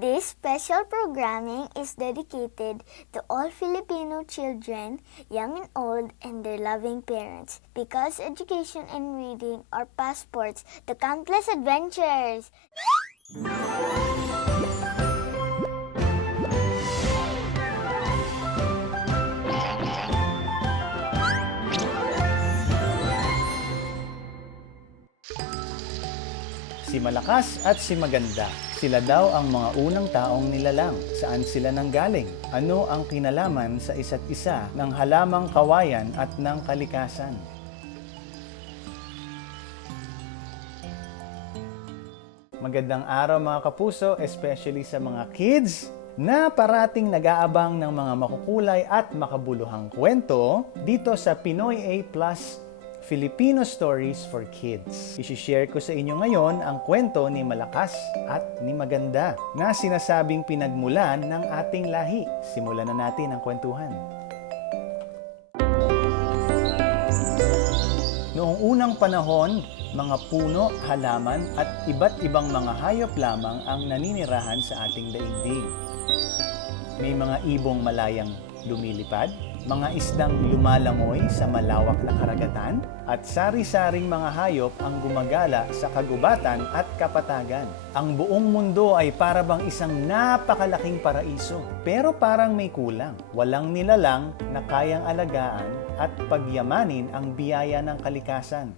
This special programming is dedicated to all Filipino children, young and old, and their loving parents because education and reading are passports to countless adventures. Si Malakas at si Maganda. Sila daw ang mga unang taong nilalang. Saan sila nanggaling? Ano ang kinalaman sa isa't isa ng halamang kawayan at ng kalikasan? Magandang araw mga kapuso, especially sa mga kids na parating nag-aabang ng mga makukulay at makabuluhang kwento dito sa Pinoy A Plus Filipino Stories for Kids. Isishare ko sa inyo ngayon ang kwento ni Malakas at ni Maganda na sinasabing pinagmulan ng ating lahi. Simulan na natin ang kwentuhan. Noong unang panahon, mga puno, halaman at iba't ibang mga hayop lamang ang naninirahan sa ating daigdig. May mga ibong malayang lumilipad, mga isdang lumalangoy sa malawak na karagatan, at sari-saring mga hayop ang gumagala sa kagubatan at kapatagan. Ang buong mundo ay para bang isang napakalaking paraiso. Pero parang may kulang. Walang nilalang na kayang alagaan at pagyamanin ang biyaya ng kalikasan.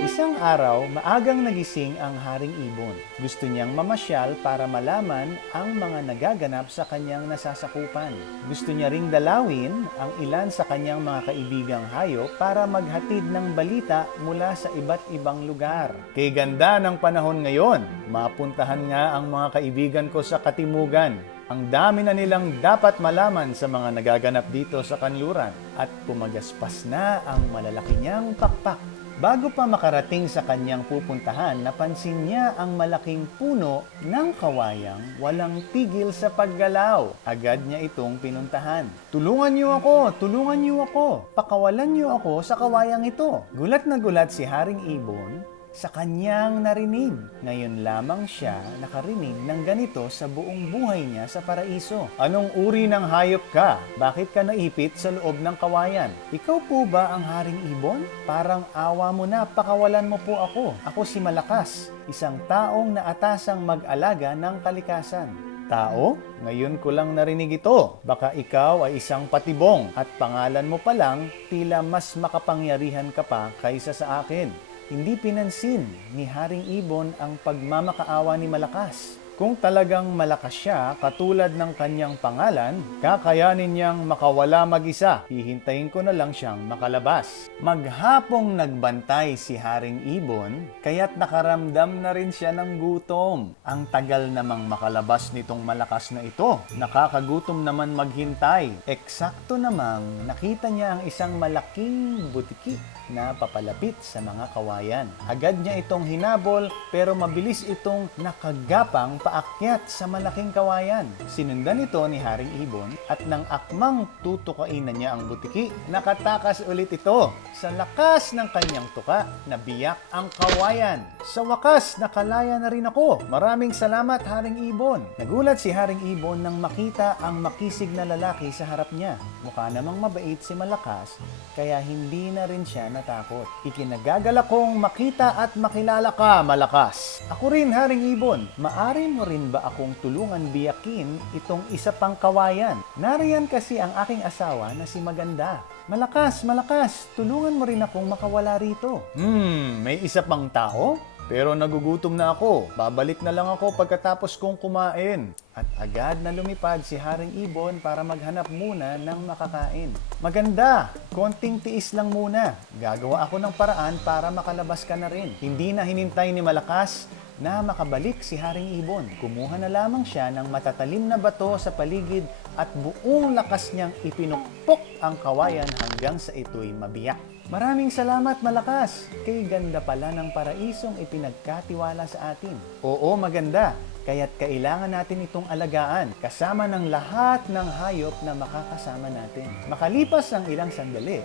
Isang araw, maagang nagising ang Haring Ibon. Gusto niyang mamasyal para malaman ang mga nagaganap sa kanyang nasasakupan. Gusto niya ring dalawin ang ilan sa kanyang mga kaibigang hayop para maghatid ng balita mula sa iba't ibang lugar. Kay ganda ng panahon ngayon, mapuntahan nga ang mga kaibigan ko sa Katimugan. Ang dami na nilang dapat malaman sa mga nagaganap dito sa kanluran at pumagaspas na ang malalaki niyang pakpak. Bago pa makarating sa kanyang pupuntahan, napansin niya ang malaking puno ng kawayang walang tigil sa paggalaw. Agad niya itong pinuntahan. Tulungan niyo ako! Tulungan niyo ako! Pakawalan niyo ako sa kawayang ito. Gulat na gulat si Haring Ibon sa kanyang narinig. Ngayon lamang siya nakarinig ng ganito sa buong buhay niya sa paraiso. Anong uri ng hayop ka? Bakit ka naipit sa loob ng kawayan? Ikaw po ba ang haring ibon? Parang awa mo na, pakawalan mo po ako. Ako si Malakas, isang taong naatasang mag-alaga ng kalikasan. Tao? Ngayon ko lang narinig ito. Baka ikaw ay isang patibong at pangalan mo pa lang tila mas makapangyarihan ka pa kaysa sa akin. Hindi pinansin ni Haring Ibon ang pagmamakaawa ni Malakas. Kung talagang malakas siya, katulad ng kanyang pangalan, kakayanin niyang makawala mag-isa. Hihintayin ko na lang siyang makalabas. Maghapong nagbantay si Haring Ibon, kaya't nakaramdam na rin siya ng gutom. Ang tagal namang makalabas nitong malakas na ito. Nakakagutom naman maghintay. Eksakto namang nakita niya ang isang malaking butiki na papalapit sa mga kawayan. Agad niya itong hinabol pero mabilis itong nakagapang paakyat sa malaking kawayan. Sinundan ito ni Haring Ibon at nang akmang tutukain na niya ang butiki, nakatakas ulit ito. Sa lakas ng kanyang tuka, nabiyak ang kawayan. Sa wakas, nakalaya na rin ako. Maraming salamat Haring Ibon. Nagulat si Haring Ibon nang makita ang makisig na lalaki sa harap niya. Mukha namang mabait si Malakas, kaya hindi na rin siya natakot. Ikinagagala kong makita at makilala ka, Malakas. Ako rin, Haring Ibon. Maari mo rin ba akong tulungan biyakin itong isa pang kawayan? Nariyan kasi ang aking asawa na si Maganda. Malakas, malakas, tulungan mo rin akong makawala rito. Hmm, may isa pang tao? Pero nagugutom na ako. Babalik na lang ako pagkatapos kong kumain. At agad na lumipad si Haring Ibon para maghanap muna ng makakain. Maganda! Konting tiis lang muna. Gagawa ako ng paraan para makalabas ka na rin. Hindi na hinintay ni Malakas na makabalik si Haring Ibon. Kumuha na lamang siya ng matatalim na bato sa paligid at buong lakas niyang ipinukpok ang kawayan hanggang sa ito'y mabiyak. Maraming salamat malakas. Kay ganda pala ng paraisong ipinagkatiwala sa atin. Oo, maganda. Kaya't kailangan natin itong alagaan kasama ng lahat ng hayop na makakasama natin. Makalipas ang ilang sandali,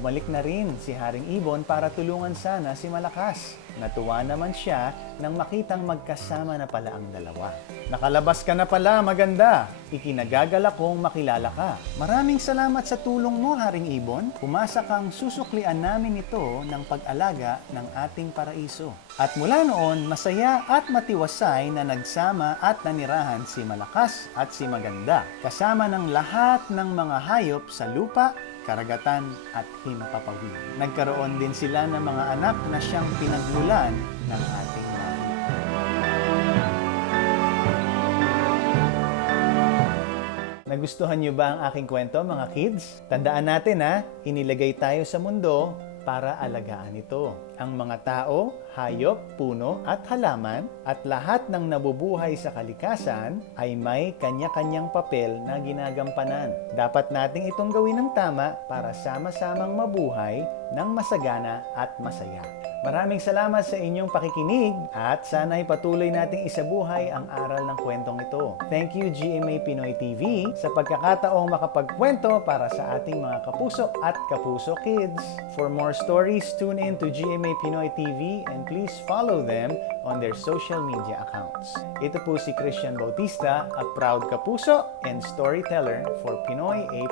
bumalik na rin si Haring Ibon para tulungan sana si Malakas. Natuwa naman siya nang makitang magkasama na pala ang dalawa. Nakalabas ka na pala, maganda. Ikinagagala kong makilala ka. Maraming salamat sa tulong mo, Haring Ibon. Pumasa kang susuklian namin ito ng pag-alaga ng ating paraiso. At mula noon, masaya at matiwasay na nagsama at nanirahan si Malakas at si Maganda. Kasama ng lahat ng mga hayop sa lupa, karagatan at himpapawid. Nagkaroon din sila ng mga anak na siyang pinagmulan ng ating lahi. Nagustuhan niyo ba ang aking kwento, mga kids? Tandaan natin ha, inilagay tayo sa mundo para alagaan ito. Ang mga tao, hayop, puno at halaman at lahat ng nabubuhay sa kalikasan ay may kanya-kanyang papel na ginagampanan. Dapat nating itong gawin ng tama para sama-samang mabuhay ng masagana at masaya. Maraming salamat sa inyong pakikinig at sana'y patuloy nating isabuhay ang aral ng kwentong ito. Thank you GMA Pinoy TV sa pagkakataong makapagkwento para sa ating mga kapuso at kapuso kids. For more stories, tune in to GMA Pinoy TV and please follow them on their social media accounts. Ito po si Christian Bautista, a proud kapuso and storyteller for Pinoy A+.